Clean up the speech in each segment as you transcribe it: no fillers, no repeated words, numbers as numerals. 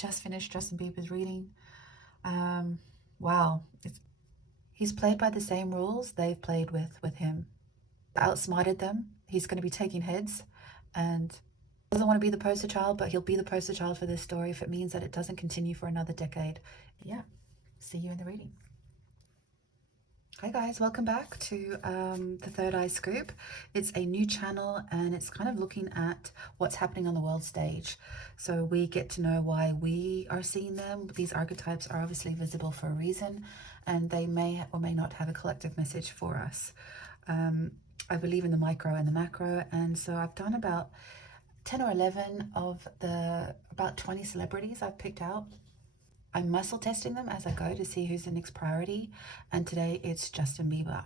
just finished Justin Bieber's reading. Wow, he's played by the same rules they've played with him. Outsmarted them. He's going to be taking heads, and doesn't want to be the poster child, but he'll be the poster child for this story if it means that it doesn't continue for another decade. Yeah, see you in the reading. Hi guys, welcome back to the Third Eye Scoop. It's a new channel and it's kind of looking at what's happening on the world stage. So we get to know why we are seeing them. These archetypes are obviously visible for a reason, and they may or may not have a collective message for us. I believe in the micro and the macro, and so I've done about 10 or 11 of the about 20 celebrities I've picked out. I'm muscle testing them as I go to see who's the next priority, and today it's Justin Bieber.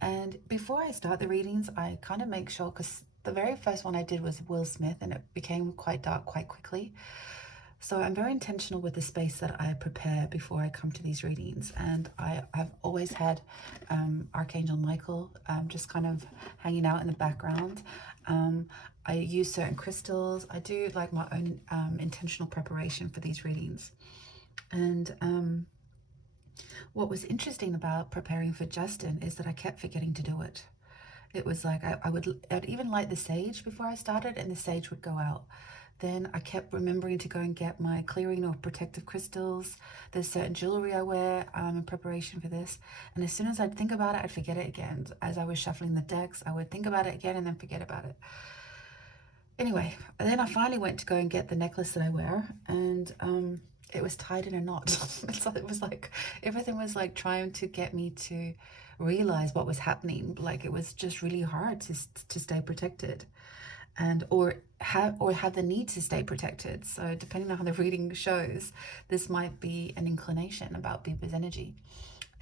And before I start the readings, I kind of make sure, because the very first one I did was Will Smith and it became quite dark quite quickly. So I'm very intentional with the space that I prepare before I come to these readings. And I've always had Archangel Michael just kind of hanging out in the background. I use certain crystals. I do like my own intentional preparation for these readings. And what was interesting about preparing for Justin is that I kept forgetting to do it. It was like I'd even light the sage before I started, and the sage would go out. Then I kept remembering to go and get my clearing or protective crystals. There's certain jewelry I wear in preparation for this. And as soon as I'd think about it, I'd forget it again. As I was shuffling the decks, I would think about it again and then forget about it. Anyway, then I finally went to go and get the necklace that I wear, and it was tied in a knot. It was like everything was like trying to get me to realize what was happening. Like it was just really hard to stay protected, and or have the need to stay protected. So depending on how the reading shows, this might be an inclination about Bieber's energy.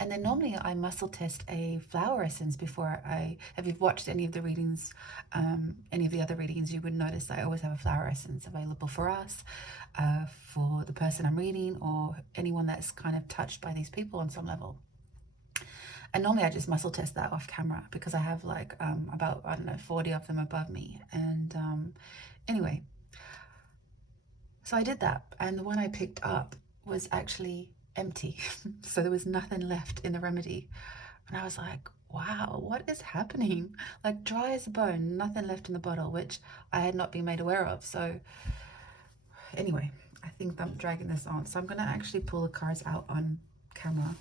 And then normally I muscle test a flower essence before if you've watched any of the readings, any of the other readings, you would notice I always have a flower essence available for us, for the person I'm reading, or anyone that's kind of touched by these people on some level. And normally I just muscle test that off camera because I have like about, I don't know, 40 of them above me. And anyway, so I did that. And the one I picked up was actually empty. So there was nothing left in the remedy. And I was like, wow, what is happening? Like dry as a bone, nothing left in the bottle, which I had not been made aware of. So anyway, I think I'm dragging this on. So I'm going to actually pull the cards out on camera.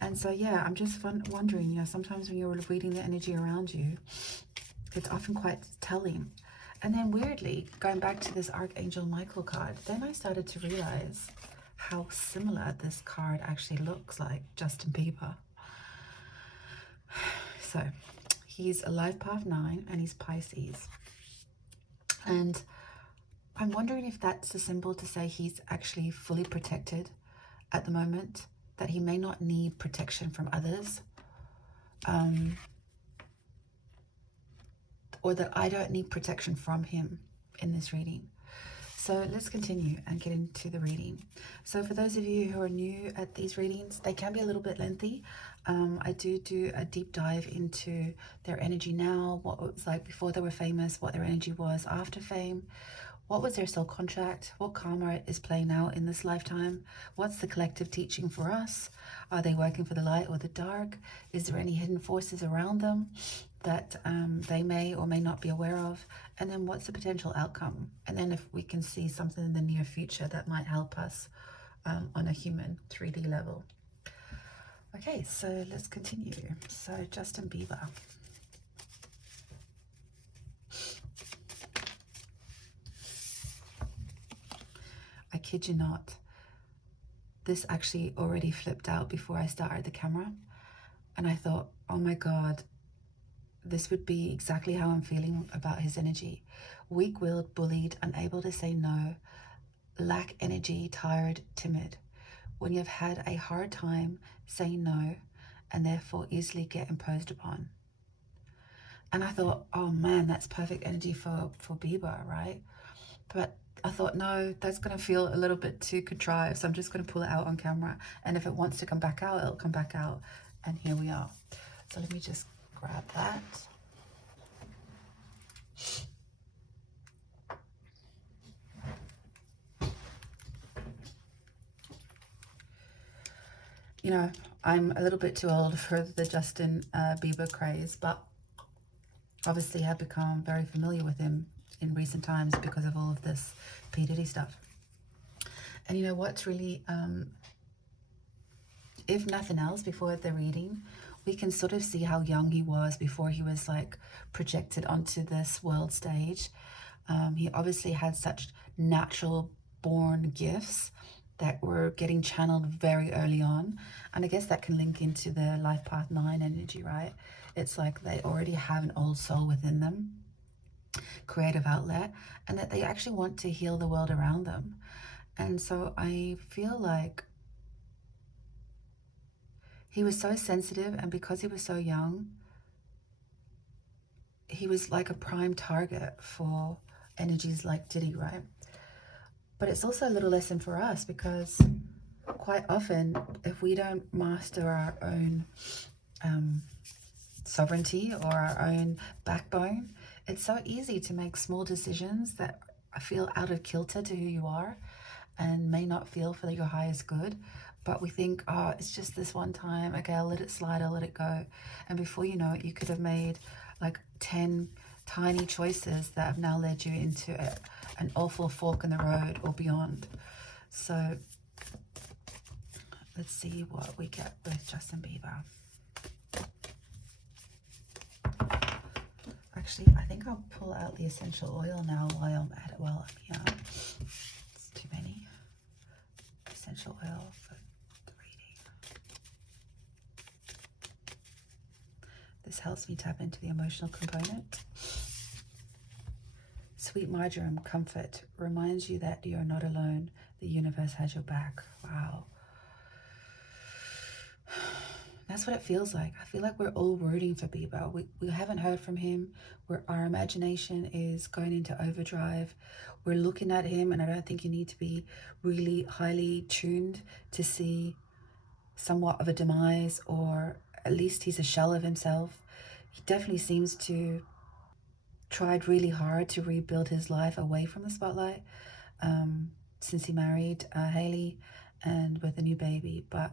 And so, yeah, I'm just wondering, you know, sometimes when you're reading the energy around you, it's often quite telling. And then weirdly, going back to this Archangel Michael card, then I started to realize how similar this card actually looks like Justin Bieber. So he's a life path 9 and he's Pisces. And I'm wondering if that's a symbol to say he's actually fully protected at the moment, that he may not need protection from others, or that I don't need protection from him in this reading. So let's continue and get into the reading. So for those of you who are new at these readings, they can be a little bit lengthy. I do a deep dive into their energy now, what it was like before they were famous, what their energy was after fame, what was their soul contract, what karma is playing out in this lifetime, what's the collective teaching for us, are they working for the light or the dark, is there any hidden forces around them that they may or may not be aware of, and then what's the potential outcome, and then if we can see something in the near future that might help us on a human 3D level. Okay, so let's continue. So Justin Bieber. I kid you not, this actually already flipped out before I started the camera, and I thought, oh my God, this would be exactly how I'm feeling about his energy. Weak-willed, bullied, unable to say no, lack energy, tired, timid. When you've had a hard time saying no and therefore easily get imposed upon. And I thought, oh man, that's perfect energy for Bieber, right? But I thought, no, that's going to feel a little bit too contrived. So I'm just going to pull it out on camera. And if it wants to come back out, it'll come back out. And here we are. So let me just grab that. You know, I'm a little bit too old for the Justin Bieber craze, but obviously have become very familiar with him in recent times because of all of this P. Diddy stuff. And you know what's really, if nothing else, before the reading, we can sort of see how young he was before he was like projected onto this world stage. He obviously had such natural born gifts that were getting channeled very early on. And I guess that can link into the life path 9 energy, right? It's like they already have an old soul within them, creative outlet, and that they actually want to heal the world around them. And so I feel like he was so sensitive, and because he was so young, he was like a prime target for energies like Diddy, right? But it's also a little lesson for us, because quite often, if we don't master our own sovereignty or our own backbone, it's so easy to make small decisions that feel out of kilter to who you are and may not feel for your highest good. But we think, oh, it's just this one time. Okay, I'll let it slide, I'll let it go. And before you know it, you could have made like 10 tiny choices that have now led you into an awful fork in the road or beyond. So let's see what we get with Justin Bieber. Actually, I think I'll pull out the essential oil now while I'm at it, while I'm here. It's too many. Essential oil for the reading. This helps me tap into the emotional component. Sweet marjoram, comfort, reminds you that you're not alone. The universe has your back. Wow. That's what it feels like. I feel like we're all rooting for Bieber. We haven't heard from him. Our imagination is going into overdrive. We're looking at him, and I don't think you need to be really highly tuned to see somewhat of a demise, or at least he's a shell of himself. He definitely seems to tried really hard to rebuild his life away from the spotlight since he married Hailey and with a new baby. But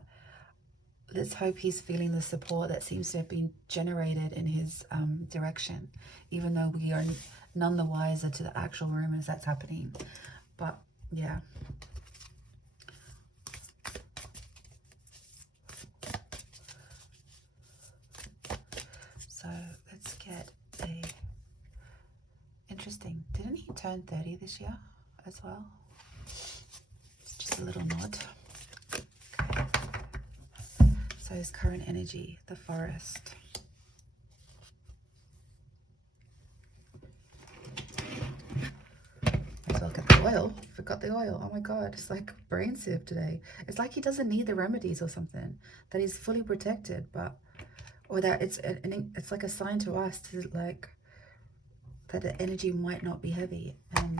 let's hope he's feeling the support that seems to have been generated in his direction, even though we are none the wiser to the actual rumors that's happening. But yeah. So let's get a... Interesting. Didn't he turn 30 this year as well? It's just a little nod. Okay. So his current energy, the forest. Let's look at the oil. Forgot the oil. Oh my God, it's like brain sieve today. It's like he doesn't need the remedies or something. That he's fully protected, but or that it's like a sign to us to like that the energy might not be heavy. And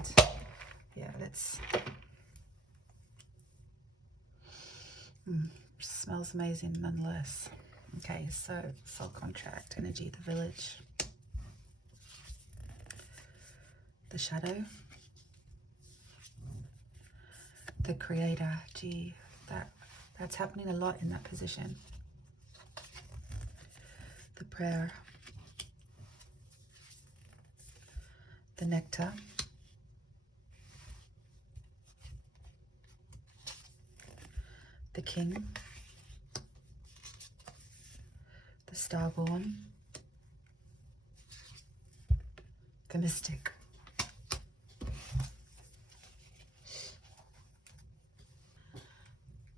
yeah, let's smells amazing nonetheless. Okay, so soul contract energy, the village, the shadow, the creator. Gee, that's happening a lot in that position. The prayer, the nectar, the king, the starborn, the mystic.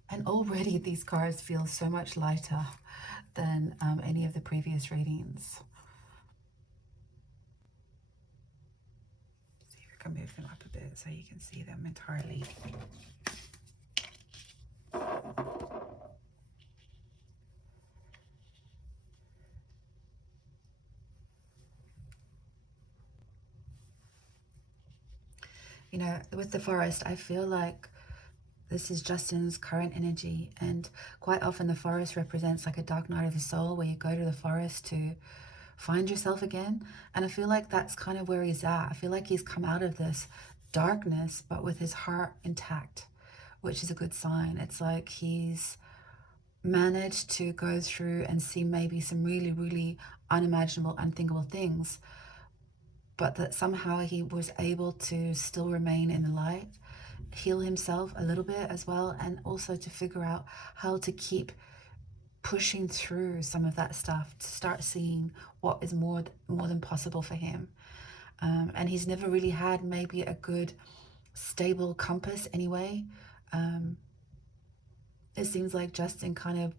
And already these cards feel so much lighter than any of the previous readings. See if I can move them up a bit so you can see them entirely. You know, with the forest, I feel like this is Justin's current energy, and quite often the forest represents like a dark night of the soul, where you go to the forest to find yourself again. And I feel like that's kind of where he's at. I feel like he's come out of this darkness, but with his heart intact, which is a good sign. It's like he's managed to go through and see maybe some really, really unimaginable, unthinkable things, but that somehow he was able to still remain in the light, heal himself a little bit as well, and also to figure out how to keep pushing through some of that stuff to start seeing what is more than possible for him. And he's never really had maybe a good stable compass anyway. It seems like Justin kind of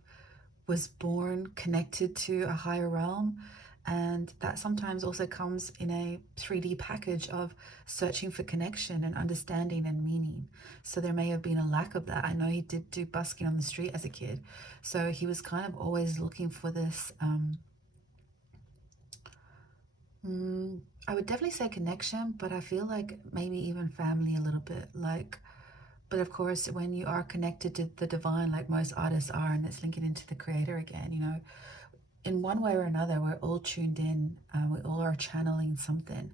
was born connected to a higher realm, and that sometimes also comes in a 3D package of searching for connection and understanding and meaning. So there may have been a lack of that. I know he did do busking on the street as a kid, so he was kind of always looking for this I would definitely say connection, but I feel like maybe even family a little bit. Like, but of course, when you are connected to the divine, like most artists are, and it's linking into the creator again, you know, in one way or another, we're all tuned in. We all are channeling something.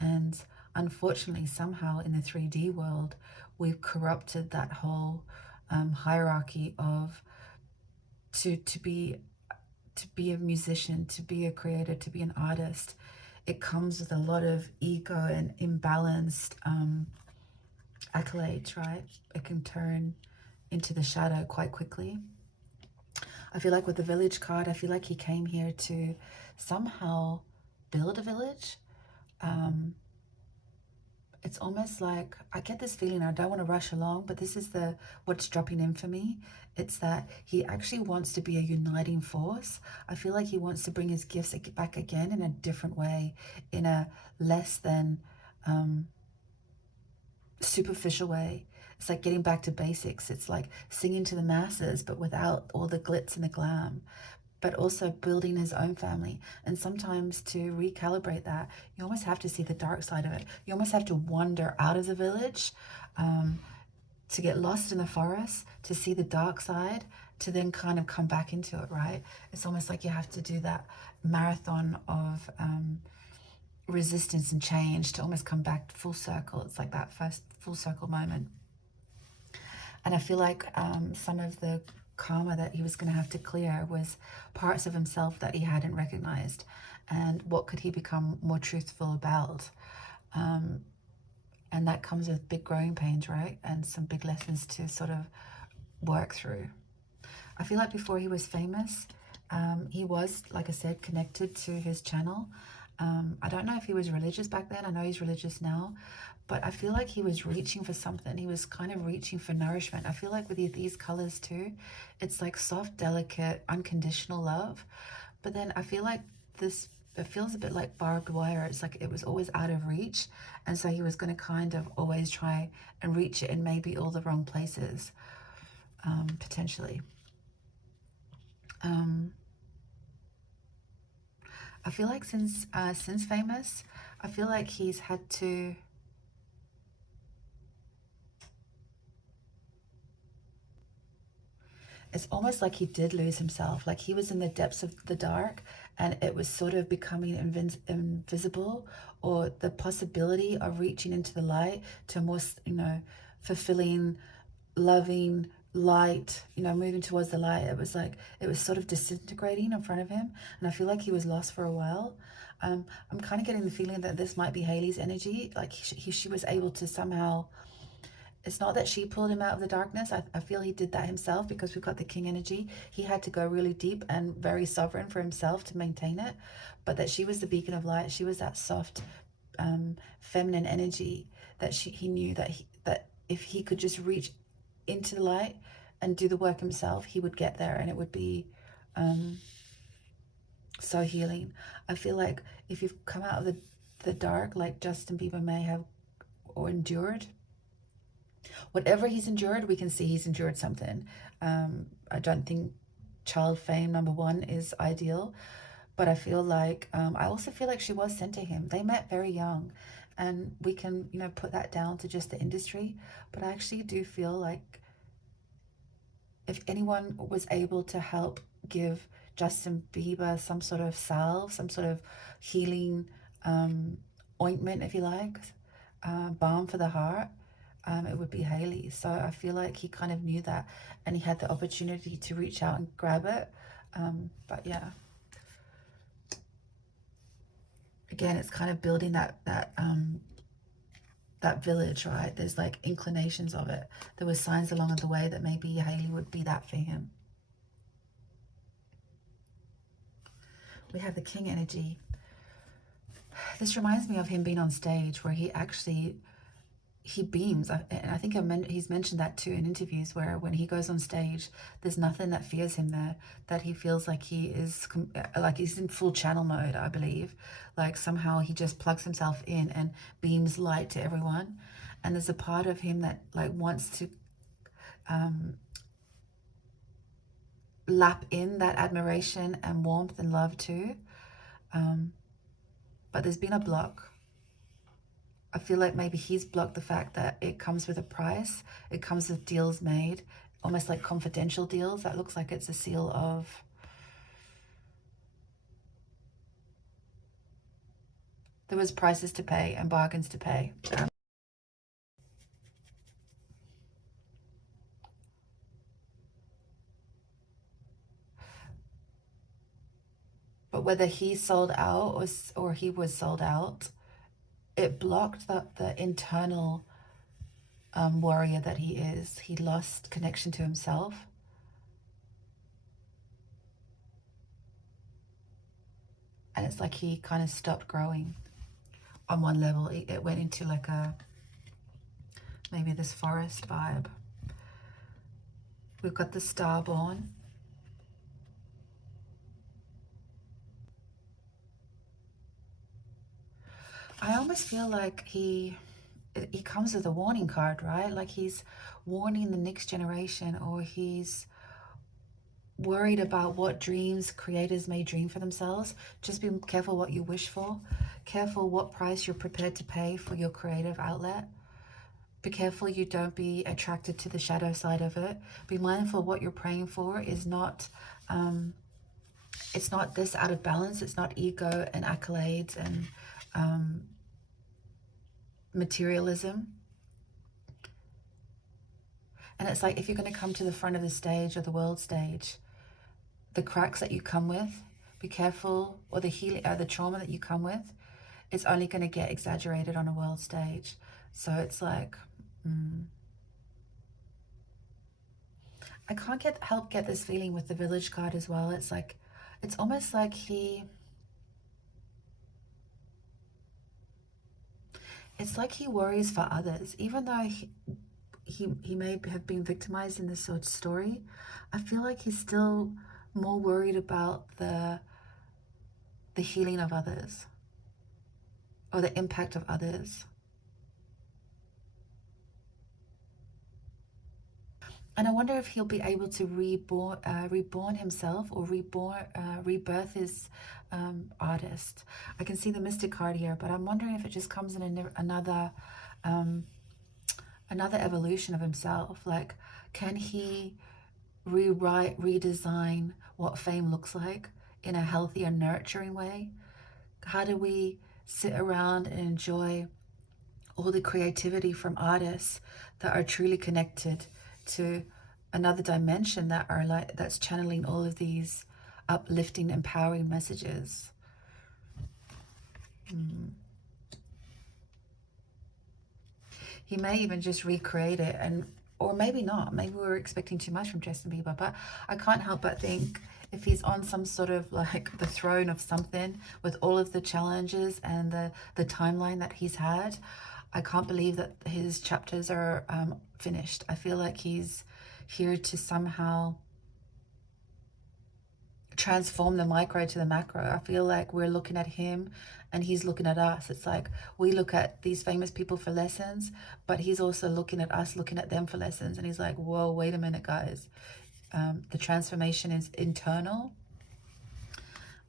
And unfortunately, somehow in the 3D world, we've corrupted that whole hierarchy of to be a musician, to be a creator, to be an artist. It comes with a lot of ego and imbalanced accolades, right? It can turn into the shadow quite quickly. I feel like with the village card, I feel like he came here to somehow build a village. It's almost like I get this feeling, I don't want to rush along, but this is the what's dropping in for me. It's that he actually wants to be a uniting force. I feel like he wants to bring his gifts back again in a different way, in a less than superficial way. It's like getting back to basics. It's like singing to the masses, but without all the glitz and the glam, but also building his own family. And sometimes to recalibrate that, you almost have to see the dark side of it. You almost have to wander out of the village, to get lost in the forest, to see the dark side, to then kind of come back into it, right? It's almost like you have to do that marathon of resistance and change to almost come back full circle. It's like that first full circle moment. And I feel like some of the karma that he was going to have to clear was parts of himself that he hadn't recognized, and what could he become more truthful about. And that comes with big growing pains, right? And some big lessons to sort of work through. I feel like before he was famous, he was, like I said, connected to his channel. I don't know if he was religious back then. I know he's religious now, but I feel like he was reaching for something. He was kind of reaching for nourishment. I feel like with these colors too, it's like soft, delicate, unconditional love. But then I feel like this, it feels a bit like barbed wire. It's like it was always out of reach. And so he was going to kind of always try and reach it in maybe all the wrong places, potentially. I feel like since famous, I feel like he's had to it's almost like he did lose himself. Like he was in the depths of the dark, and it was sort of becoming invisible, or the possibility of reaching into the light to a more, you know, fulfilling, loving light, you know, moving towards the light. It was like it was sort of disintegrating in front of him, and I feel like he was lost for a while. I'm kind of getting the feeling that this might be Haley's energy. Like she was able to somehow, it's not that she pulled him out of the darkness. I feel he did that himself, because we've got the king energy. He had to go really deep and very sovereign for himself to maintain it. But that she was the beacon of light. She was that soft, feminine energy that he knew that if he could just reach into the light and do the work himself, he would get there, and it would be so healing. I feel like if you've come out of the dark, like Justin Bieber may have or endured, whatever he's endured, we can see he's endured something. I don't think child fame #1 is ideal, but I feel like I also feel like she was sent to him. They met very young, and we can, you know, put that down to just the industry. But I actually do feel like if anyone was able to help give Justin Bieber some sort of salve, some sort of healing ointment, if you like, balm for the heart, it would be Haley. So I feel like he kind of knew that, and he had the opportunity to reach out and grab it. But yeah, again, it's kind of building that village, right? There's like inclinations of it. There were signs along the way that maybe Haley would be that for him. We have the King energy. This reminds me of him being on stage where he beams, and I think he's mentioned that too in interviews, where when he goes on stage, there's nothing that fears him there, that he feels like he's in full channel mode, I believe. Like somehow he just plugs himself in and beams light to everyone. And there's a part of him that like wants to lap in that admiration and warmth and love too. But there's been a block. I feel like maybe he's blocked the fact that it comes with a price. It comes with deals made, almost like confidential deals. That looks like it's a seal of... There was prices to pay and bargains to pay. But whether he sold out or he was sold out, it blocked the internal warrior that he is. He lost connection to himself. And it's like he kind of stopped growing on one level. It went into like maybe this forest vibe. We've got the Starborn. I almost feel like he comes with a warning card, right? Like he's warning the next generation, or he's worried about what dreams creators may dream for themselves. Just be careful what you wish for. Careful what price you're prepared to pay for your creative outlet. Be careful you don't be attracted to the shadow side of it. Be mindful what you're praying for is not... it's not this out of balance. It's not ego and accolades and materialism. And it's like, if you're going to come to the front of the stage or the world stage, the cracks that you come with, be careful, or the trauma that you come with, it's only going to get exaggerated on a world stage. So it's like, I can't help get this feeling with the village card as well. It's like, it's almost like it's like he worries for others, even though he may have been victimized in this sort of story. I feel like he's still more worried about the healing of others, or the impact of others. And I wonder if he'll be able to reborn himself, or rebirth his artist. I can see the Mystic card here, but I'm wondering if it just comes in another evolution of himself. Like, can he rewrite, redesign what fame looks like in a healthier, nurturing way? How do we sit around and enjoy all the creativity from artists that are truly connected to another dimension, that's channeling all of these uplifting, empowering messages? He may even just recreate it, or maybe not. Maybe we were expecting too much from Justin Bieber, but I can't help but think, if he's on some sort of like the throne of something with all of the challenges and the timeline that he's had, I can't believe that his chapters are finished. I feel like he's here to somehow transform the micro to the macro. I feel like we're looking at him and he's looking at us. It's like we look at these famous people for lessons, but he's also looking at us, looking at them for lessons. And he's like, whoa, wait a minute, guys. The transformation is internal.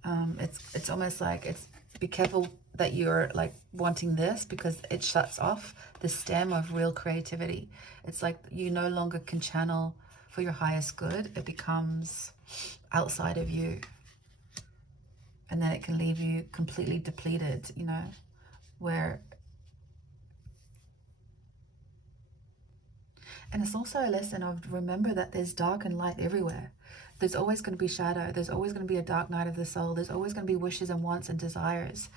It's almost like, be careful that you're like wanting this, because it shuts off the stem of real creativity. It's like you no longer can channel for your highest good. It becomes outside of you, and then it can leave you completely depleted, where And it's also a lesson of remember that there's dark and light everywhere. There's always going to be shadow. There's always going to be a dark night of the soul. There's always going to be wishes and wants and desires.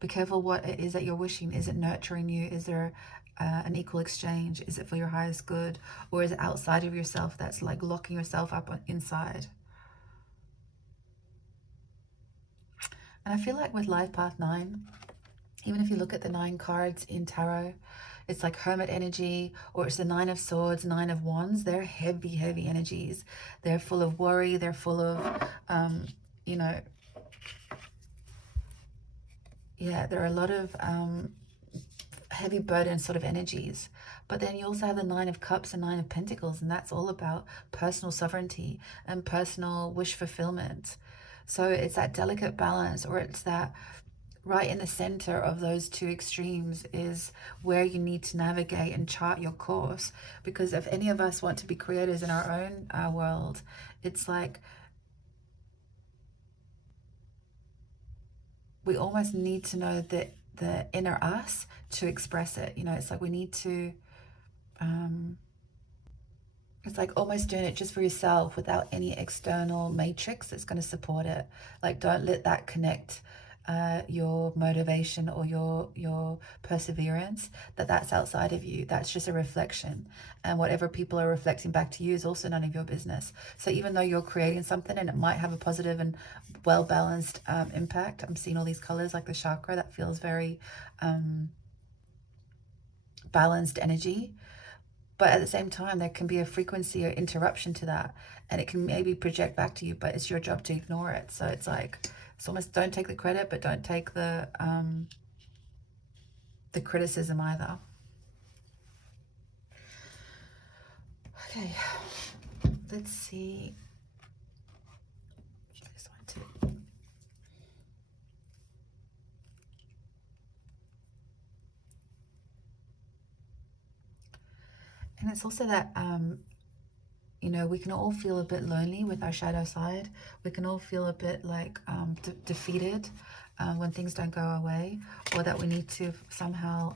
Be careful what it is that you're wishing. Is it nurturing you? Is there an equal exchange? Is it for your highest good? Or is it outside of yourself that's like locking yourself up inside? And I feel like with Life Path 9, even if you look at the 9 cards in tarot, it's like hermit energy, or it's the 9 of swords, 9 of wands. They're heavy, heavy energies. They're full of worry. They're full of, you know, yeah, there are a lot of heavy burden sort of energies. But then you also have the 9 of cups and 9 of pentacles, and that's all about personal sovereignty and personal wish fulfillment. So it's that delicate balance, or it's that right in the center of those two extremes is where you need to navigate and chart your course. Because if any of us want to be creators in our own world, it's like we almost need to know the inner us to express it. You know, it's like we need to it's like almost doing it just for yourself without any external matrix that's going to support it. Like, don't let that connect your motivation or your perseverance, that's outside of you. That's just a reflection, and whatever people are reflecting back to you is also none of your business. So even though you're creating something and it might have a positive and well balanced impact, I'm seeing all these colors like the chakra, that feels very balanced energy. But at the same time, there can be a frequency or interruption to that, and it can maybe project back to you, but it's your job to ignore it. So it's like, it's almost, don't take the credit, but don't take the criticism either. Okay, let's see. This one too. And it's also that, you know, we can all feel a bit lonely with our shadow side. We can all feel a bit like defeated when things don't go our way, or that we need to somehow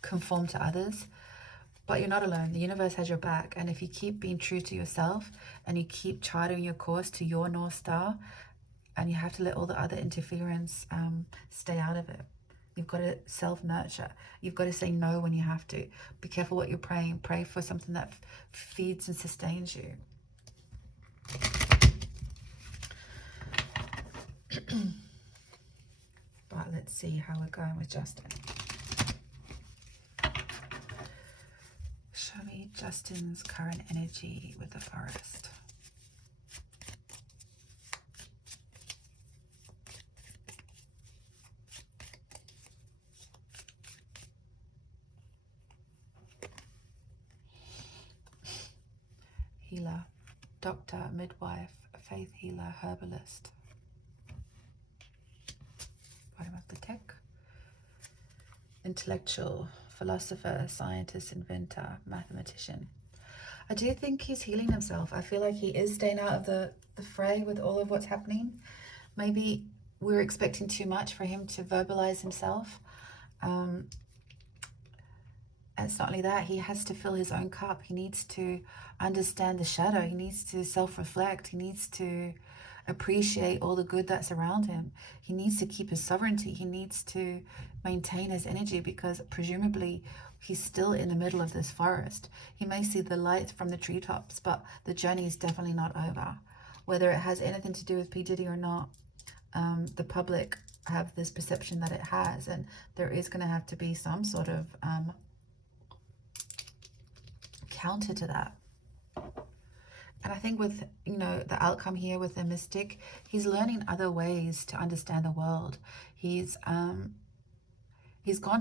conform to others. But you're not alone. The universe has your back. And if you keep being true to yourself and you keep charting your course to your North Star, and you have to let all the other interference stay out of it. You've got to self-nurture. You've got to say no when you have to. Be careful what you're praying. Pray for something that feeds and sustains you. But let's see how we're going with Justin. Show me Justin's current energy with the forest. Healer, doctor, midwife, faith healer, herbalist. Bottom of the deck. Intellectual, philosopher, scientist, inventor, mathematician. I do think he's healing himself. I feel like he is staying out of the fray with all of what's happening. Maybe we're expecting too much for him to verbalize himself. And it's not only that, he has to fill his own cup. He needs to understand the shadow. He needs to self-reflect. He needs to appreciate all the good that's around him. He needs to keep his sovereignty. He needs to maintain his energy, because presumably he's still in the middle of this forest. He may see the light from the treetops, but the journey is definitely not over. Whether it has anything to do with P. Diddy or not, the public have this perception that it has, and there is going to have to be some sort of counter to that. And I think with, you know, the outcome here with the mystic, he's learning other ways to understand the world. He's gone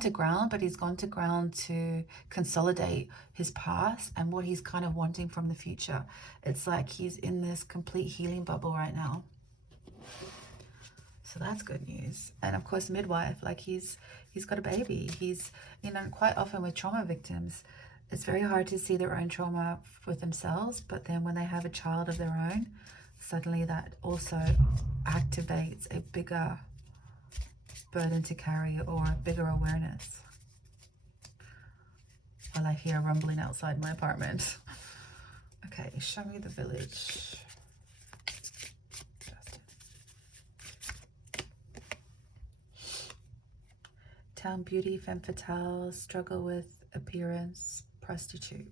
to ground, but he's gone to ground to consolidate his past and what he's kind of wanting from the future. It's like he's in this complete healing bubble right now. So that's good news. And of course, midwife, like he's got a baby. He's, you know, quite often with trauma victims, it's very hard to see their own trauma with themselves, but then when they have a child of their own, suddenly that also activates a bigger burden to carry, or a bigger awareness. while I hear rumbling outside my apartment. Okay, show me the village. Justin. Town beauty, femme fatale, struggle with appearance, prostitute.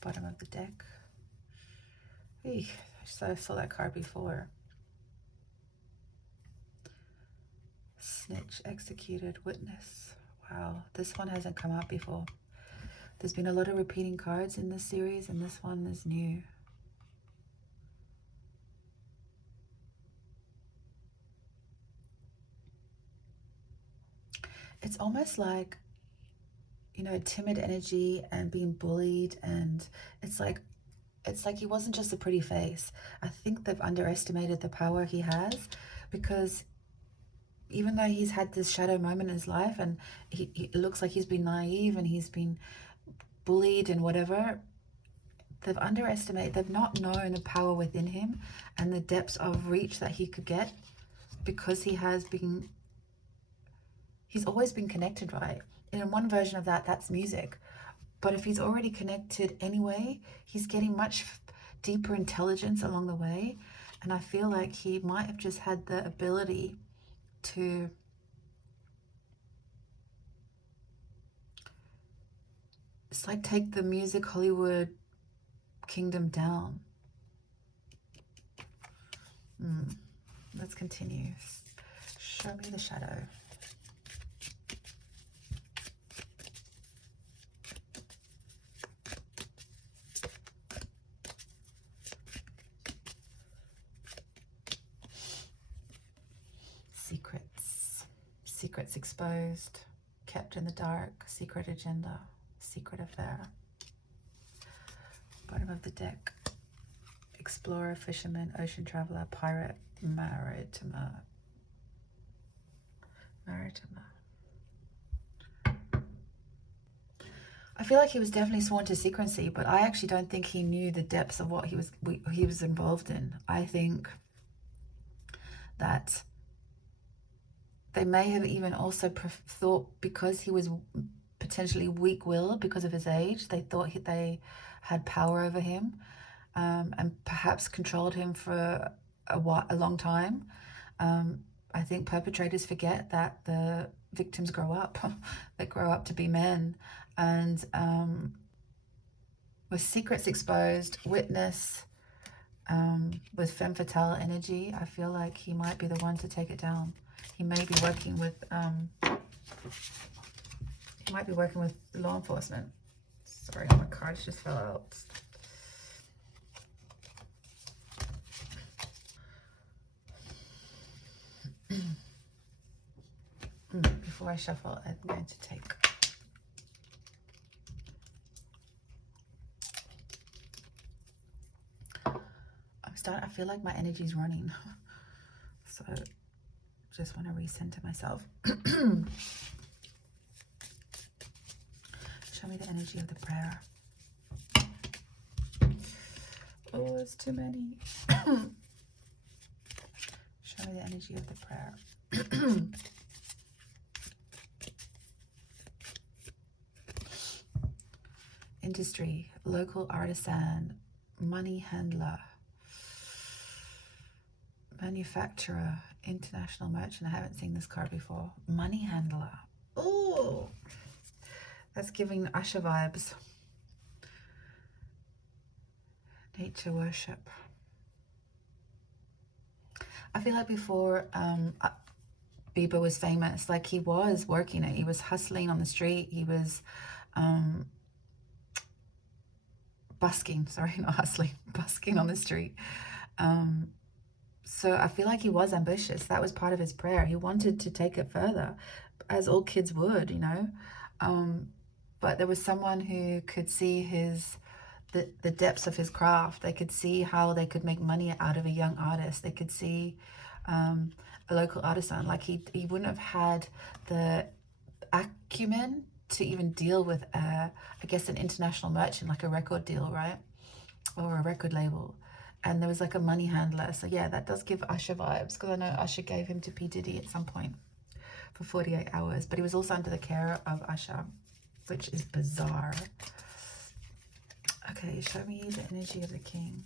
Bottom of the deck. Eey, I saw that card before. Snitch, executed, witness. Wow, this one hasn't come out before. There's been a lot of repeating cards in this series, and this one is new. It's almost like, you know, timid energy and being bullied, and it's like he wasn't just a pretty face. I think they've underestimated the power he has, because even though he's had this shadow moment in his life, and it looks like he's been naive and he's been bullied and whatever, they've not known the power within him and the depths of reach that he could get, because he's always been connected, right? And in one version of that, that's music. But if he's already connected anyway, he's getting much deeper intelligence along the way. And I feel like he might have just had the ability to it's like take the music Hollywood kingdom down. Let's continue. Show me the shadow. Secrets exposed, kept in the dark, secret agenda, secret affair. Bottom of the deck. Explorer, fisherman, ocean traveler, pirate, maritimer. I feel like he was definitely sworn to secrecy, but I actually don't think he knew the depths of what he was involved in. I think that they may have even also thought, because he was potentially weak-willed because of his age, they thought they had power over him, and perhaps controlled him for a long time. I think perpetrators forget that the victims grow up. They grow up to be men. And with secrets exposed, witness, with femme fatale energy, I feel like he might be the one to take it down. He may be working with law enforcement. Sorry, my cards just fell out. Before I shuffle, I'm going to take I feel like my energy's running. So just want to recenter myself. Show me the energy of the prayer. Oh, it's too many. Show me the energy of the prayer. Industry, local artisan, money handler, manufacturer, international merchant. I haven't seen this card before. Money handler. Oh, that's giving Usher vibes. Nature worship. I feel like before Bieber was famous, like he was working it. He was hustling on the street. He was busking. Sorry, not hustling. Busking on the street. So I feel like he was ambitious. That was part of his prayer. He wanted to take it further, as all kids would, you know. But there was someone who could see the depths of his craft. They could see how they could make money out of a young artist. They could see a local artisan. Like he wouldn't have had the acumen to even deal with, I guess, an international merchant, like a record deal, right? Or a record label. And there was like a money handler. So yeah, that does give Usher vibes, because I know Usher gave him to P. Diddy at some point for 48 hours. But he was also under the care of Usher. which is bizarre. Okay, show me the energy of the king.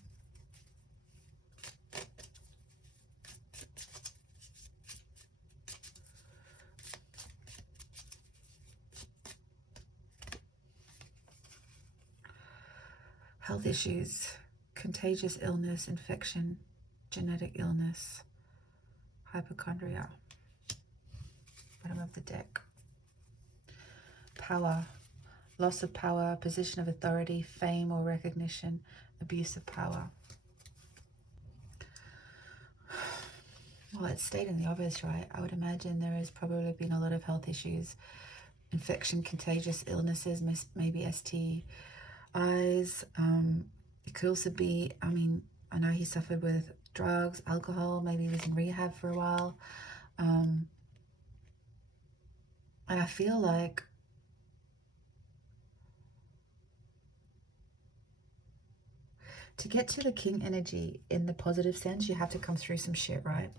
Health issues, contagious illness, infection, genetic illness, hypochondria. Bottom of the deck. Power, loss of power, position of authority, fame or recognition, abuse of power. Well, it's stating the obvious, right? I would imagine there has probably been a lot of health issues, infection, contagious illnesses, maybe STIs. It could also be, I mean, I know he suffered with drugs, alcohol, maybe he was in rehab for a while. And I feel like to get to the king energy in the positive sense, you have to come through some shit, right?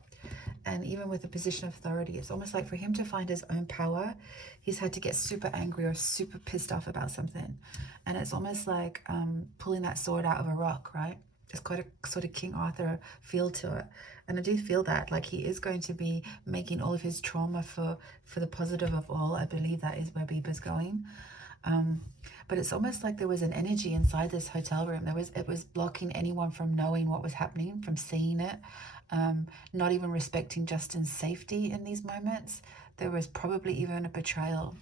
And even with the position of authority, it's almost like for him to find his own power, he's had to get super angry or super pissed off about something. And it's almost like pulling that sword out of a rock, right? It's quite a sort of King Arthur feel to it. And I do feel that, like, he is going to be making all of his trauma for the positive of all. I believe that is where Bieber's going. But it's almost like there was an energy inside this hotel room. It was blocking anyone from knowing what was happening, from seeing it, not even respecting Justin's safety in these moments. There was probably even a betrayal,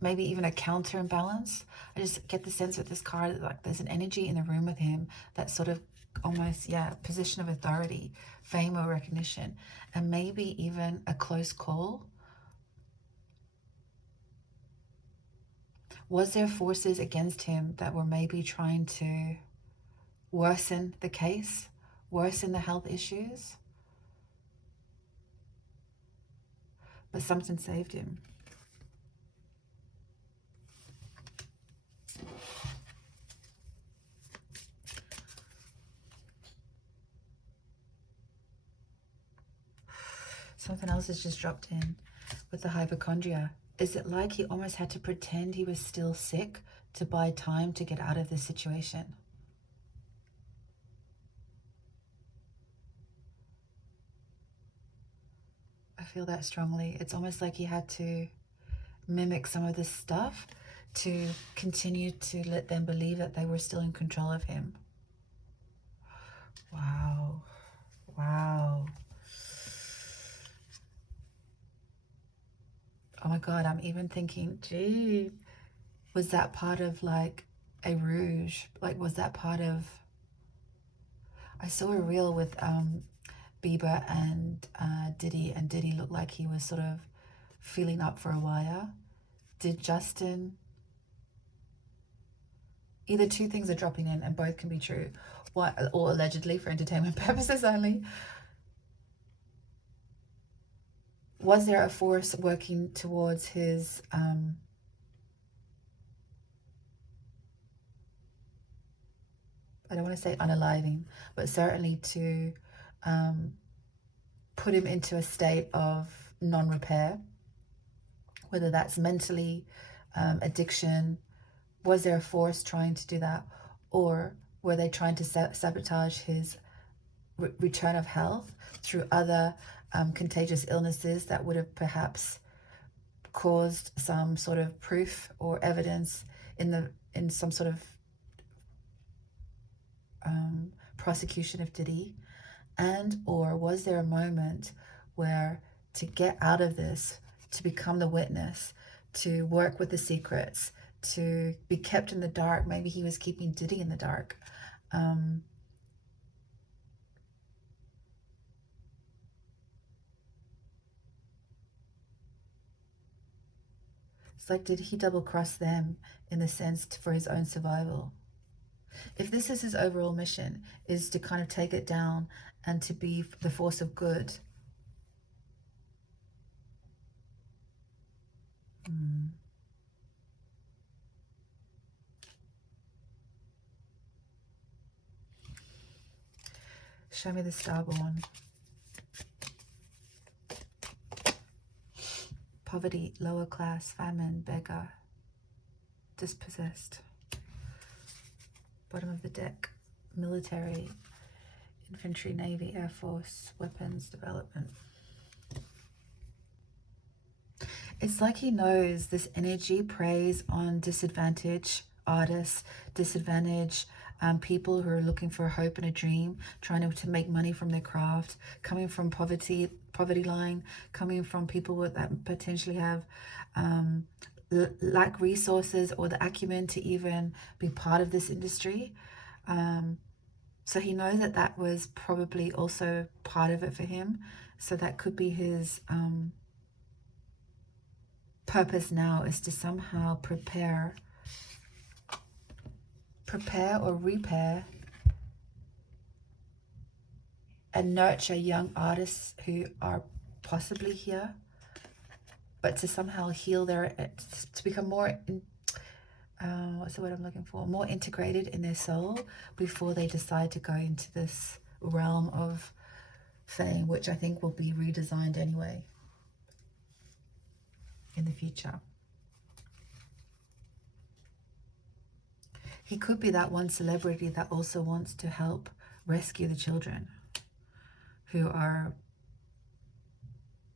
maybe even a counter imbalance. I just get the sense with this card, like there's an energy in the room with him that sort of almost, yeah, position of authority, fame or recognition, and maybe even a close call. Was there forces against him that were maybe trying to worsen the case, worsen the health issues? But something saved him. Something else has just dropped in with the hypochondria. Is it like he almost had to pretend he was still sick to buy time to get out of this situation? I feel that strongly. It's almost like he had to mimic some of this stuff to continue to let them believe that they were still in control of him. Wow. Wow. Oh my God, I'm even thinking, gee, was that part of like a rouge? Like, was that part of... I saw a reel with Bieber and Diddy, and Diddy looked like he was sort of feeling up for a wire. Did Justin... Either two things are dropping in and both can be true, or allegedly for entertainment purposes only. Was there a force working towards his I don't want to say unaliving, but certainly to put him into a state of non-repair, whether that's mentally, addiction? Was there a force trying to do that? Or were they trying to sabotage his return of health through other contagious illnesses that would have perhaps caused some sort of proof or evidence in some sort of prosecution of Diddy? And or was there a moment where, to get out of this, to become the witness, to work with the secrets, to be kept in the dark, maybe he was keeping Diddy in the dark, it's like, did he double cross them in the sense for his own survival? If this is his overall mission, is to kind of take it down and to be the force of good. Show me the Starborn. poverty, lower class, famine, beggar, dispossessed. Bottom of the deck, military, infantry, navy, air force, weapons, development. It's like he knows this energy preys on disadvantaged artists, disadvantaged people who are looking for a hope and a dream, trying to make money from their craft, coming from poverty line, coming from people that potentially have lack resources or the acumen to even be part of this industry. So he knows that that was probably also part of it for him. So that could be his purpose now, is to somehow prepare or repair and nurture young artists who are possibly here, but to somehow heal to become more, what's the word I'm looking for? More integrated in their soul before they decide to go into this realm of fame, which I think will be redesigned anyway in the future. He could be that one celebrity that also wants to help rescue the children who are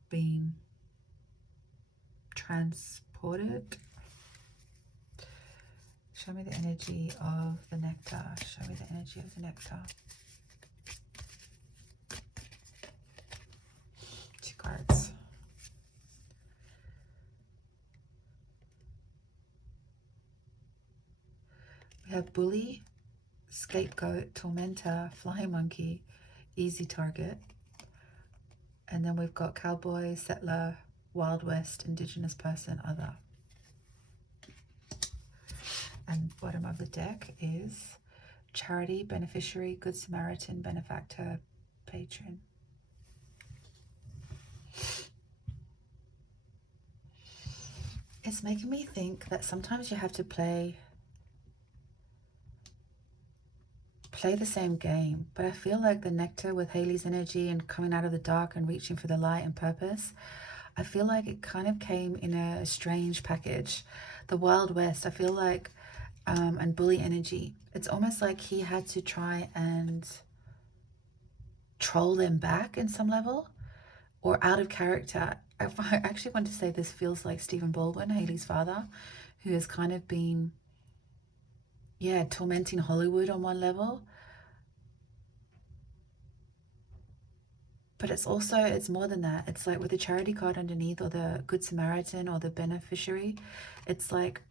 being transported. Show me the energy of the nectar. Show me the energy of the nectar. 2 cards. We have bully, scapegoat, tormentor, flying monkey, easy target. And then we've got cowboy, settler, Wild West, indigenous person, other. And bottom of the deck is charity, beneficiary, good Samaritan, benefactor, patron. It's making me think that sometimes you have to play the same game, but I feel like the nectar with Hayley's energy and coming out of the dark and reaching for the light and purpose, I feel like it kind of came in a strange package. The Wild West, I feel like, and bully energy, it's almost like he had to try and troll them back in some level, or out of character. I actually want to say this feels like Stephen Baldwin, Hayley's father, who has kind of been, yeah, tormenting Hollywood on one level. But it's also, it's more than that. It's like with the charity card underneath, or the Good Samaritan, or the beneficiary, it's like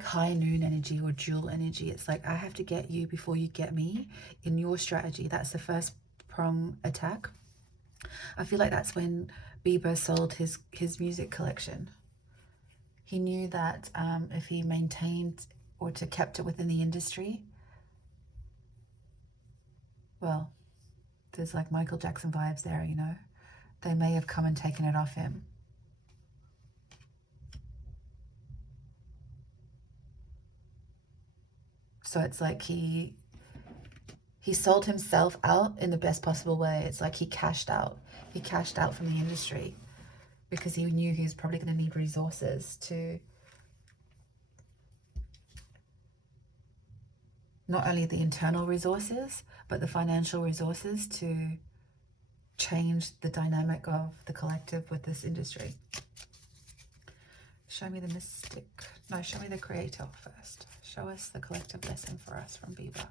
high noon energy or jewel energy. It's like, I have to get you before you get me in your strategy. That's the first prong attack. I feel like that's when Bieber sold his music collection. He knew that if he maintained or kept it within the industry, well, there's like Michael Jackson vibes there, you know. They may have come and taken it off him. So it's like he sold himself out in the best possible way. It's like he cashed out. He cashed out from the industry because he knew he was probably going to need resources to not only the internal resources, but the financial resources to change the dynamic of the collective with this industry. Show me the mystic. No, show me the creator first. Show us the collective lesson for us from Bieber.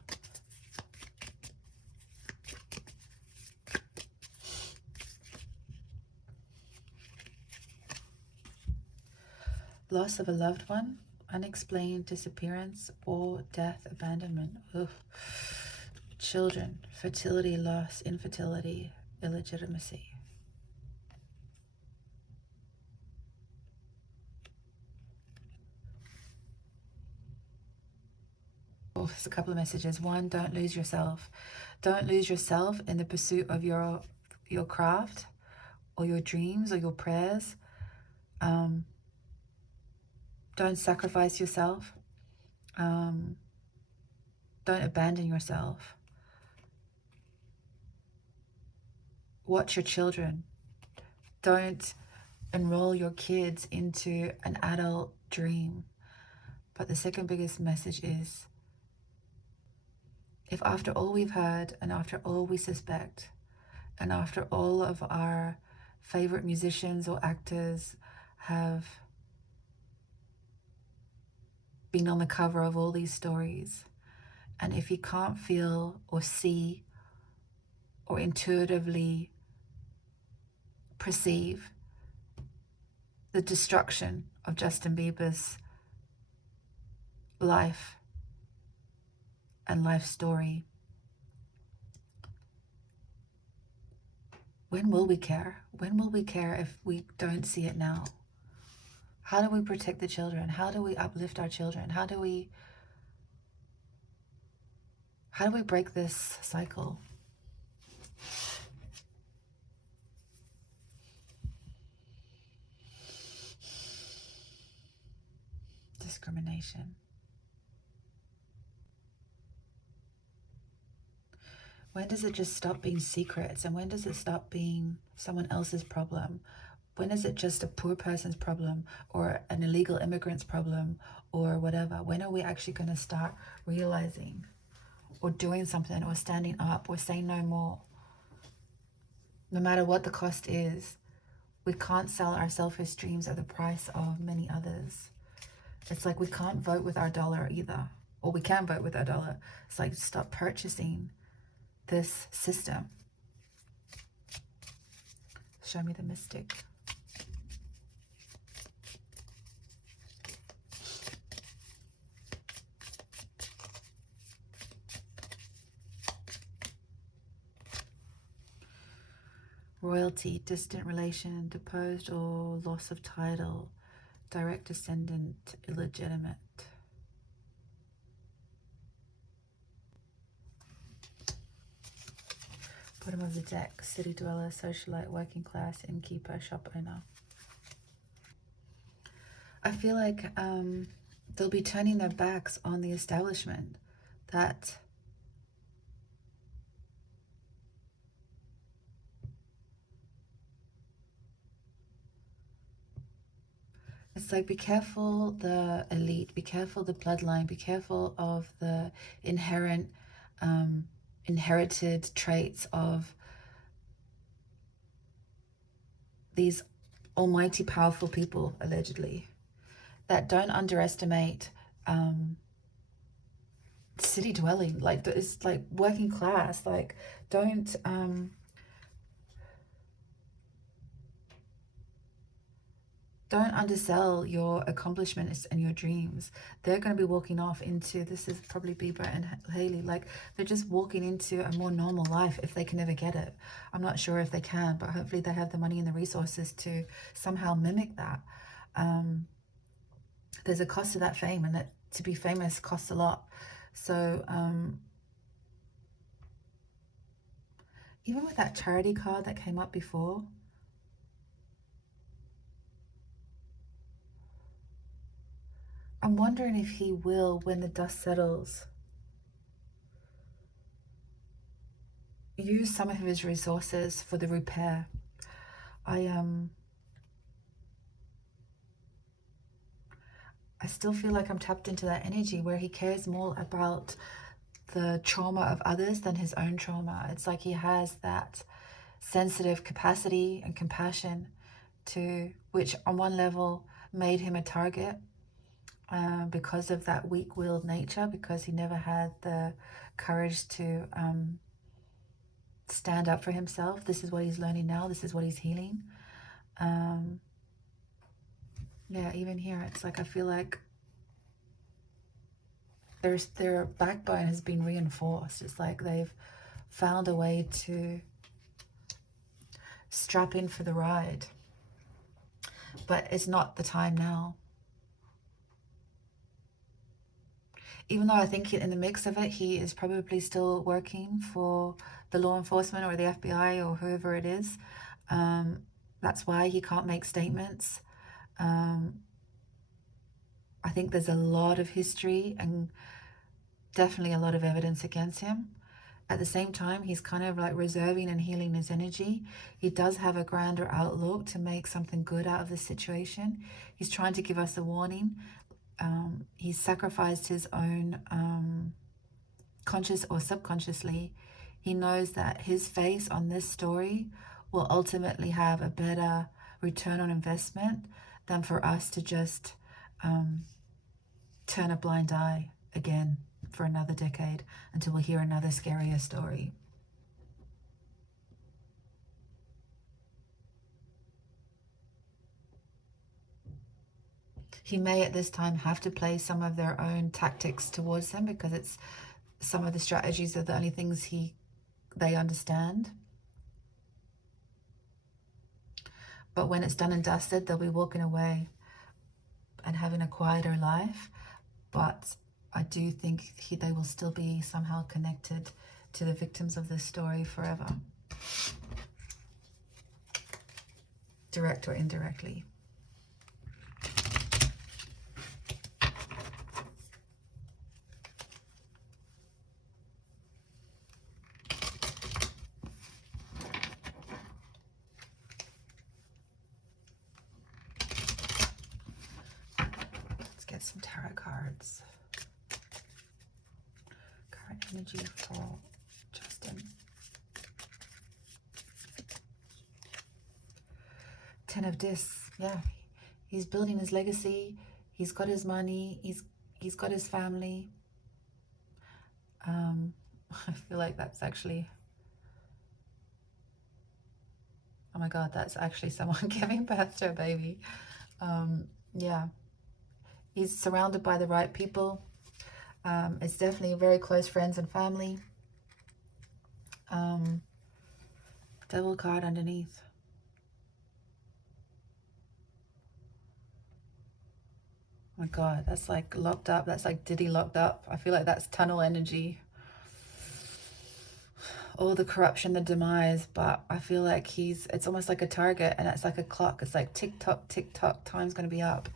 Loss of a loved one, unexplained disappearance, or death, abandonment. Ugh. Children, fertility loss, infertility, illegitimacy. Oh, there's a couple of messages. One, don't lose yourself. Don't lose yourself in the pursuit of your craft or your dreams or your prayers. Don't sacrifice yourself. Don't abandon yourself. Watch your children. don't enroll your kids into an adult dream. But the second biggest message is, if after all we've heard, and after all we suspect, and after all of our favorite musicians or actors have been on the cover of all these stories, and if you can't feel or see or intuitively perceive the destruction of Justin Bieber's life and life story, when will we care? When will we care if we don't see it now? How do we protect the children? How do we uplift our children? How do we break this cycle? Discrimination. When does it just stop being secrets? And when does it stop being someone else's problem? When is it just a poor person's problem or an illegal immigrant's problem or whatever? When are we actually going to start realizing or doing something or standing up or saying no more? No matter what the cost is, we can't sell our selfish dreams at the price of many others. It's like we can't vote with our dollar either. Or we can vote with our dollar. It's like, stop purchasing this system. Show me the mystic. Royalty, distant relation, deposed or loss of title, direct descendant, illegitimate. Bottom of the deck, city dweller, socialite, working class, innkeeper, shop owner. I feel like they'll be turning their backs on the establishment. That it's like, be careful the elite, be careful the bloodline, be careful of the inherent inherited traits of these almighty powerful people, allegedly, that don't underestimate city dwelling, like it's like working class, like don't undersell your accomplishments and your dreams. They're going to be walking off into, this is probably Bieber and Haley, like they're just walking into a more normal life if they can ever get it. I'm not sure if they can, but hopefully they have the money and the resources to somehow mimic that. There's a cost to that fame, and that to be famous costs a lot. So even with that charity card that came up before, I'm wondering if he will, when the dust settles, use some of his resources for the repair. I still feel like I'm tapped into that energy where he cares more about the trauma of others than his own trauma. It's like he has that sensitive capacity and compassion, to which on one level made him a target because of that weak-willed nature, because he never had the courage to stand up for himself. This is what he's learning now. This is what he's healing. Yeah, even here, it's like I feel like their backbone has been reinforced. It's like they've found a way to strap in for the ride. But it's not the time now. Even though I think in the mix of it, he is probably still working for the law enforcement or the FBI or whoever it is. That's why he can't make statements. I think there's a lot of history and definitely a lot of evidence against him. At the same time, he's kind of like reserving and healing his energy. He does have a grander outlook to make something good out of this situation. He's trying to give us a warning. He's sacrificed his own conscious or subconsciously. He knows that his face on this story will ultimately have a better return on investment than for us to just turn a blind eye again for another decade until we hear another scarier story. He may at this time have to play some of their own tactics towards them, because it's some of the strategies are the only things they understand. But when it's done and dusted, they'll be walking away and having a quieter life. But I do think they will still be somehow connected to the victims of this story forever, direct or indirectly. Let's get some tarot cards. Current energy for Justin. 10 of Discs. Yeah, he's building his legacy. He's got his money. He's got his family. I feel like that's actually, oh my God, that's actually someone giving birth to a baby. Yeah, he's surrounded by the right people. It's definitely very close friends and family. Devil card underneath. Oh my God, that's like locked up. That's like Diddy locked up. I feel like that's tunnel energy. All the corruption, the demise, but I feel like it's almost like a target, and it's like a clock. It's like tick tock, time's going to be up.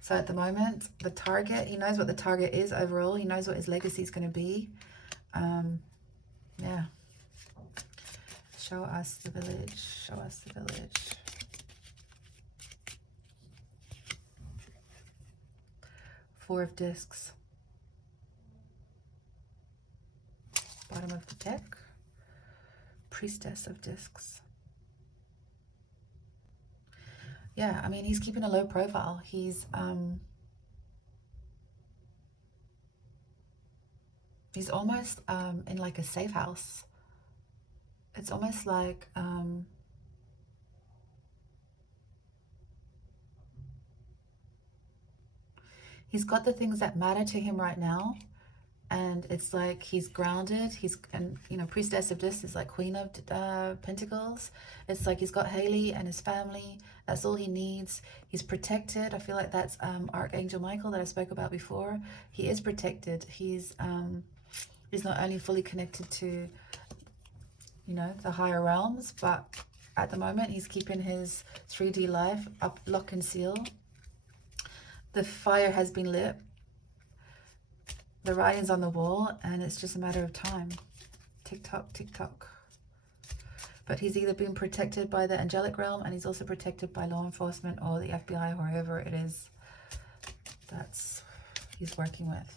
So at the moment, the target, he knows what the target is overall. He knows what his legacy is going to be. Yeah. Show us the village. Show us the village. Four of Discs. Bottom of the deck. Priestess of Discs. Yeah, I mean, he's keeping a low profile. He's almost in like a safe house. It's almost like he's got the things that matter to him right now, and it's like he's grounded. And you know, Priestess of Discs is like Queen of Pentacles. It's like he's got Haley and his family. That's all he needs. He's protected. I feel like that's Archangel Michael that I spoke about before. He is protected. He's not only fully connected to, you know, the higher realms, but at the moment he's keeping his 3D life up, lock and seal. The fire has been lit. The writing's on the wall, and it's just a matter of time. Tick tock, tick tock. But he's either being protected by the angelic realm, and he's also protected by law enforcement or the FBI, or whoever it is that's he's working with.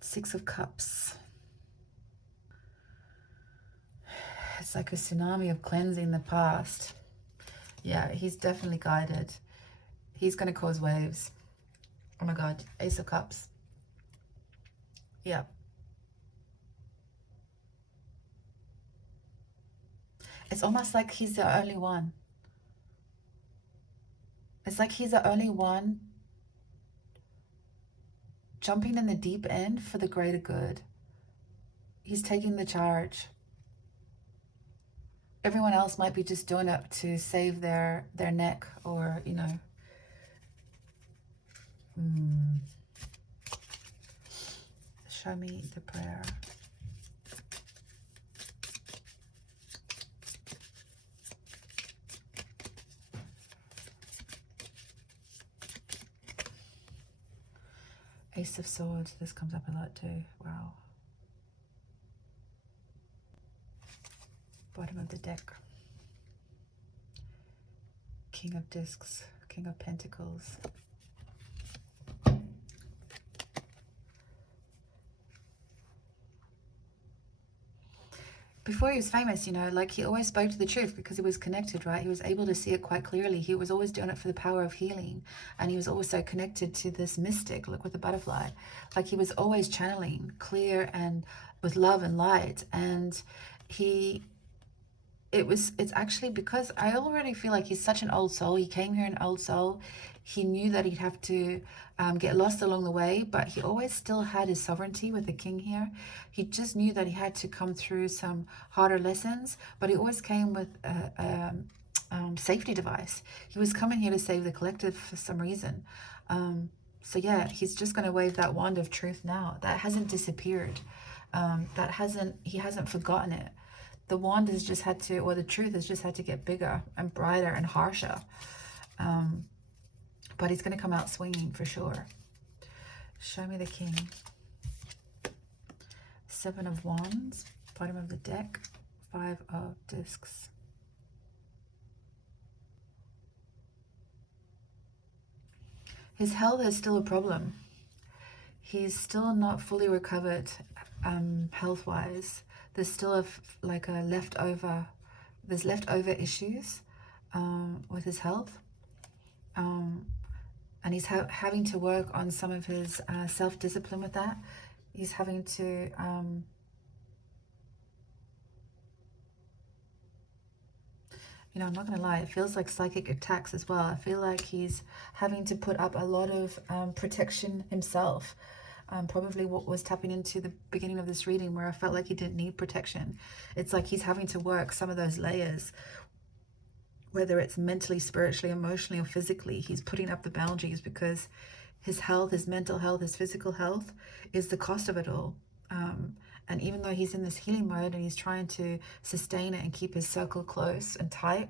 Six of Cups. It's like a tsunami of cleansing the past. Yeah, he's definitely guided. He's going to cause waves. Oh my God, Ace of Cups. Yeah. It's almost like he's the only one. It's like he's the only one jumping in the deep end for the greater good. He's taking the charge. Everyone else might be just doing it to save their neck, or, you know. Show me the prayer. Ace of Swords. This comes up a lot too. Wow. Bottom of the deck. King of Discs. King of Pentacles. Before he was famous, you know, like he always spoke to the truth because he was connected, right? He was able to see it quite clearly. He was always doing it for the power of healing. And he was also connected to this mystic, look with the butterfly. Like he was always channeling clear and with love and light. And it's actually because I already feel like he's such an old soul. He came here an old soul. He knew that he'd have to get lost along the way, but he always still had his sovereignty with the king here. He just knew that he had to come through some harder lessons, but he always came with a safety device. He was coming here to save the collective for some reason. So yeah, he's just going to wave that wand of truth now. That hasn't disappeared. He hasn't forgotten it. The wand has just had to, or the truth has just had to get bigger and brighter and harsher. But he's going to come out swinging for sure. Show me the king. Seven of Wands, bottom of the deck, Five of Discs. His health is still a problem. He's still not fully recovered health-wise. There's still there's leftover issues with his health. And he's having to work on some of his self-discipline with that. He's having to, you know, I'm not going to lie, it feels like psychic attacks as well. I feel like he's having to put up a lot of protection himself. Probably what was tapping into the beginning of this reading where I felt like he didn't need protection. It's like he's having to work some of those layers, whether it's mentally, spiritually, emotionally, or physically. He's putting up the boundaries because his health, his mental health, his physical health is the cost of it all. And even though he's in this healing mode and he's trying to sustain it and keep his circle close and tight,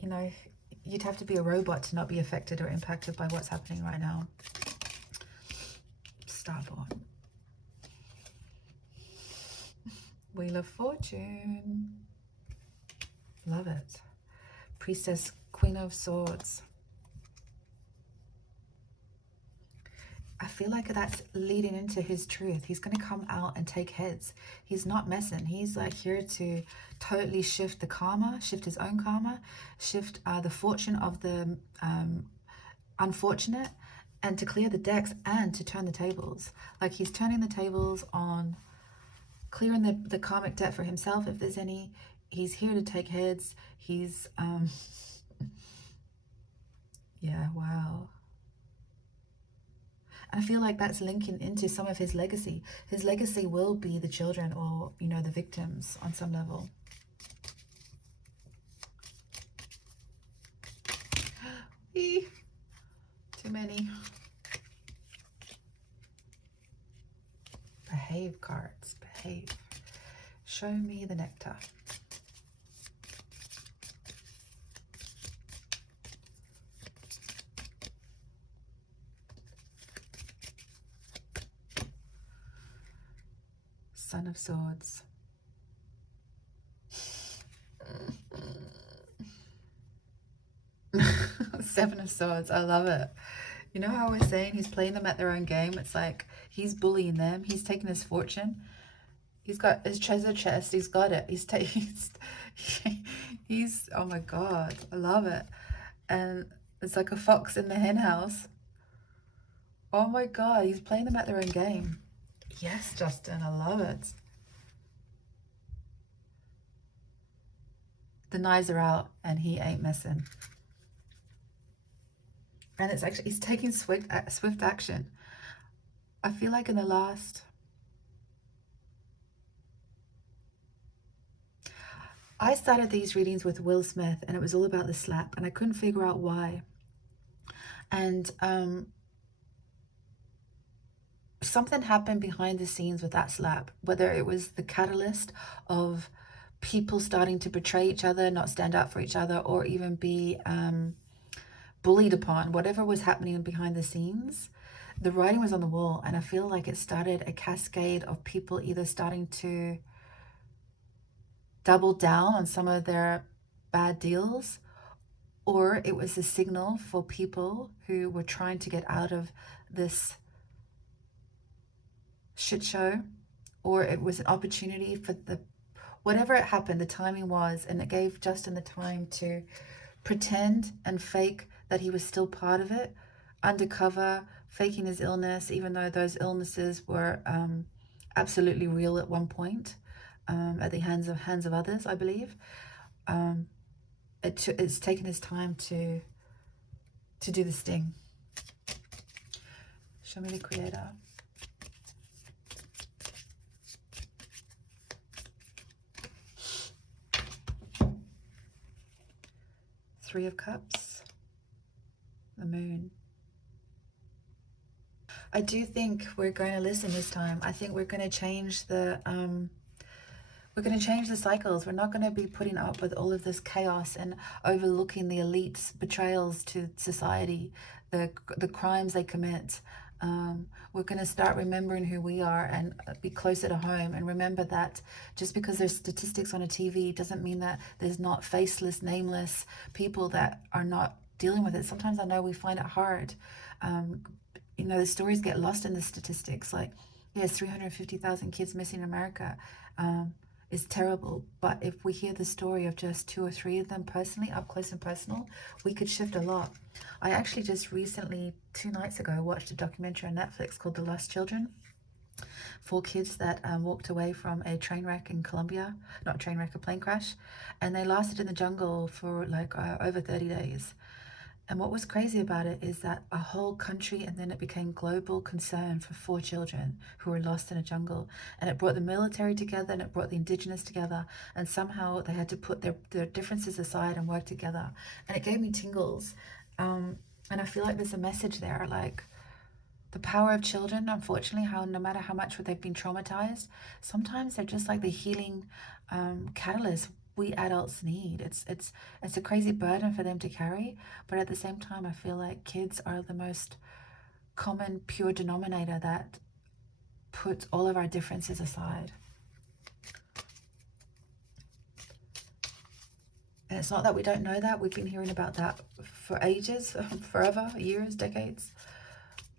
you know, you'd have to be a robot to not be affected or impacted by what's happening right now. Starborn. Wheel of Fortune. Love it. Priestess, Queen of Swords. I feel like that's leading into his truth. He's going to come out and take heads. He's not messing. He's like here to totally shift the karma, shift his own karma, shift the fortune of the unfortunate, and to clear the decks and to turn the tables. Like he's turning the tables on clearing the karmic debt for himself, if there's any. He's here to take heads. He's, yeah, wow. I feel like that's linking into some of his legacy. His legacy will be the children or, you know, the victims on some level. Too many. Behave cards, behave. Show me the nectar. Son of Swords. Seven of Swords. I love it. You know how I was saying he's playing them at their own game? It's like he's bullying them. He's taking his fortune. He's got his treasure chest. He's got it. He's oh my God. I love it. And it's like a fox in the hen house. Oh my God. He's playing them at their own game. Yes, Justin, I love it. The knives are out and he ain't messing. And it's actually, he's taking swift action. I feel like in the last, I started these readings with Will Smith and it was all about the slap and I couldn't figure out why. And something happened behind the scenes with that slap, whether it was the catalyst of people starting to betray each other, not stand up for each other, or even be bullied upon, whatever was happening behind the scenes. the writing was on the wall, and I feel like it started a cascade of people either starting to double down on some of their bad deals, or it was a signal for people who were trying to get out of this shit show, or it was an opportunity for whatever it happened, the timing was, and it gave Justin the time to pretend and fake that he was still part of it, undercover, faking his illness, even though those illnesses were absolutely real at one point, at the hands of others, I believe. It's taken his time to do the sting. Show me the Creator. Three of Cups, the Moon. I do think we're going to listen this time. I think we're going to change the cycles. We're not going to be putting up with all of this chaos and overlooking the elites' betrayals to society, the crimes they commit. We're going to start remembering who we are and be closer to home, and remember that just because there's statistics on a TV doesn't mean that there's not faceless, nameless people that are not dealing with it. Sometimes I know we find it hard. You know, the stories get lost in the statistics. Like, yes, 350,000 kids missing in America is terrible. But if we hear the story of just 2 or 3 of them personally, up close and personal, we could shift a lot. I actually just recently, 2 nights ago, watched a documentary on Netflix called The Lost Children. 4 kids that walked away from a train wreck in Colombia. Not a train wreck, a plane crash. And they lasted in the jungle for like over 30 days. And what was crazy about it is that a whole country, and then it became global concern for 4 children who were lost in a jungle. And it brought the military together, and it brought the indigenous together. And somehow they had to put their differences aside and work together. And it gave me tingles. And I feel like there's a message there, like the power of children, unfortunately, how no matter how much they've been traumatized, sometimes they're just like the healing catalyst we adults need. It's a crazy burden for them to carry, but at the same time, I feel like kids are the most common pure denominator that puts all of our differences aside. And it's not that we don't know that. We've been hearing about that for ages, forever, years, decades.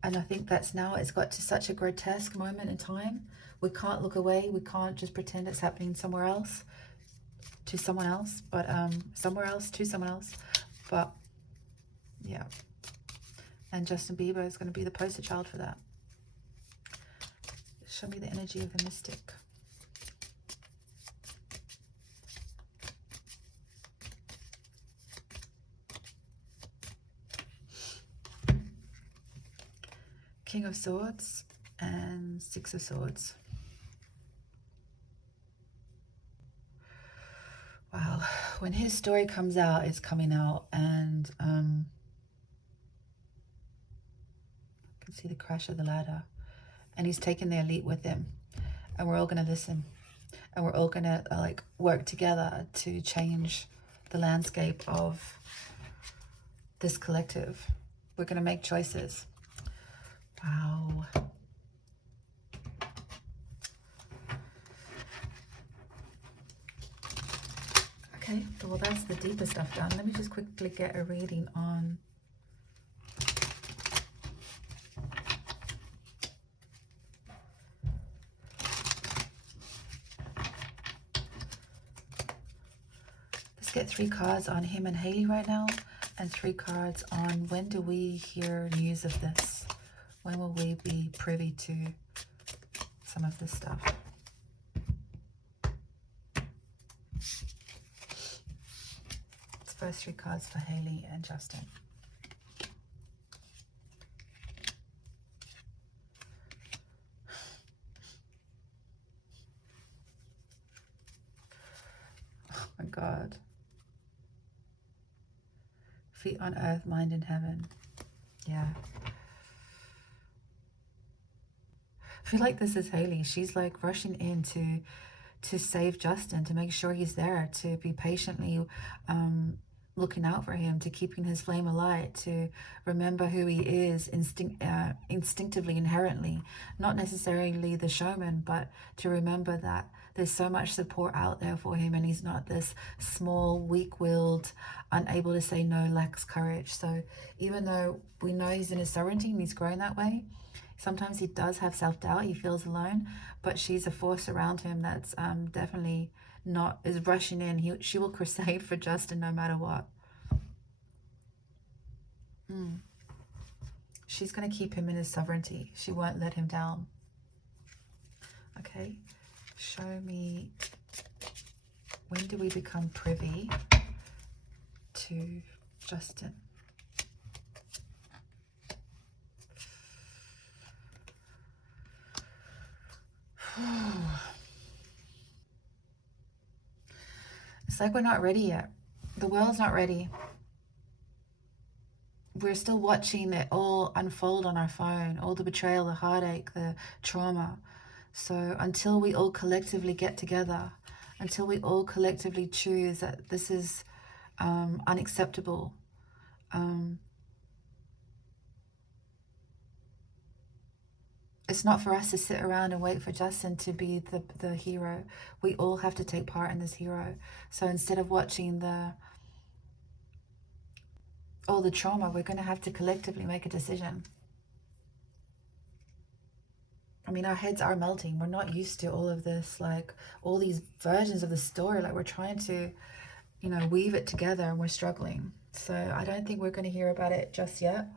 And I think that's now, it's got to such a grotesque moment in time. We can't look away. We can't just pretend it's happening somewhere else to someone else, but somewhere else to someone else. But yeah. And Justin Bieber is going to be the poster child for that. Show me the energy of the mystic. King of Swords and 6 of Swords. Wow, when his story comes out, it's coming out, and I can see the crash of the ladder, and he's taking the elite with him, and we're all going to listen, and we're all going to like work together to change the landscape of this collective. We're going to make choices. Wow. Okay, well, that's the deeper stuff done. Let me just quickly get a reading on let's get 3 cards on him and Hailey right now, and 3 cards on when do we hear news of this? When will we be privy to some of this stuff? First 3 cards for Hailey and Justin. Oh my God. Feet on earth, mind in heaven. Yeah. I feel like this is Hailey. She's like rushing in to save Justin, to make sure he's there, to be patiently looking out for him, to keeping his flame alight, to remember who he is instinctively, inherently, not necessarily the showman, but to remember that there's so much support out there for him, and he's not this small, weak-willed, unable to say no, lacks courage. So even though we know he's in his sovereignty and he's grown that way, sometimes he does have self-doubt, he feels alone, but she's a force around him that's definitely not, is rushing in. She will crusade for Justin no matter what. She's going to keep him in his sovereignty. She won't let him down. Okay, show me, when do we become privy to Justin? It's like we're not ready yet. The world's not ready. We're still watching it all unfold on our phone, all the betrayal, the heartache, the trauma. So until we all collectively get together, until we all collectively choose that this is unacceptable, it's not for us to sit around and wait for Justin to be the hero. We all have to take part in this hero. So instead of watching all the trauma, we're going to have to collectively make a decision. I mean, our heads are melting. We're not used to all of this, like all these versions of the story. Like we're trying to, you know, weave it together, and we're struggling. So I don't think we're going to hear about it just yet.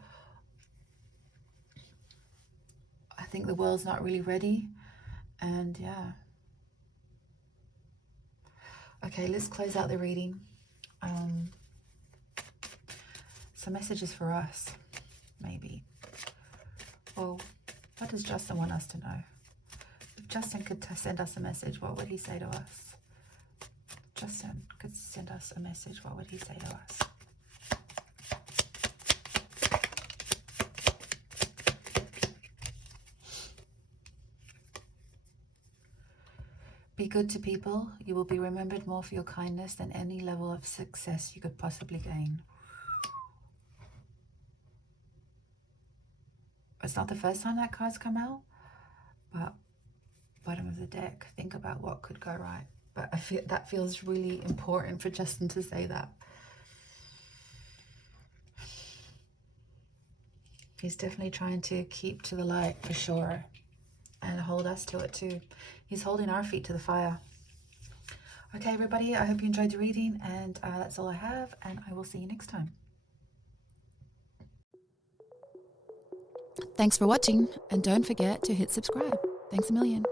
I think the world's not really ready. And yeah. Okay, let's close out the reading. Some messages for us, maybe. Well, what does Justin want us to know? If Justin could send us a message, what would he say to us? Justin could send us a message, what would he say to us? Be good to people. You will be remembered more for your kindness than any level of success you could possibly gain. It's not the first time that card's come out, but bottom of the deck, think about what could go right. But I feel that feels really important for Justin to say that. He's definitely trying to keep to the light for sure, and hold us to it too. He's holding our feet to the fire. Okay, everybody, I hope you enjoyed the reading, and that's all I have, and I will see you next time. Thanks for watching, and don't forget to hit subscribe. Thanks a million.